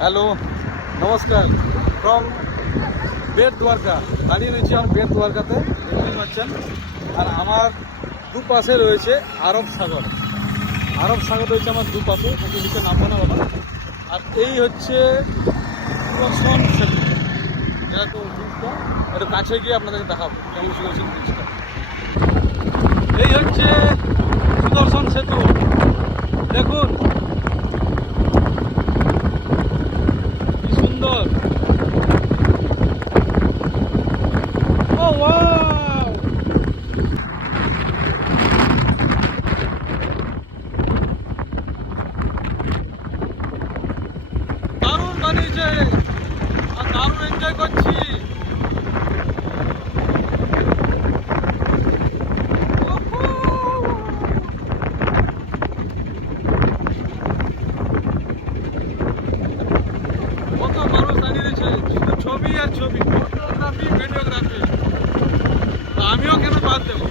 Hello, নমস্কার from bet Dwarka. দাঁড়িয়ে রয়েছি আমার বেট দ্বারকাতে, দেখতেই পাচ্ছেন। আর আমার দুপাশে রয়েছে আরব সাগর। আরব সাগর রয়েছে আমার দুপাশে, ওকে নিচে নামবো না বাবা। আর এই হচ্ছে সুদর্শন সেতু, যেটা তো ব্রিজটা একটু কাছে গিয়ে আপনাদেরকে দেখাবো কেমন সুদর্শন ব্রিজটা। এই হচ্ছে সুদর্শন সেতু, দেখুন কি সুন্দর। ও ওয়াও, দারুণ বানিয়েছে আর দারুণ এনজয় করছি। কত মানুষ দাঁড়িয়ে রয়েছে, শুধু ছবি আর ছবি, ফটোগ্রাফি ভিডিওগ্রাফি। আমিও কেন বাদ দেবো।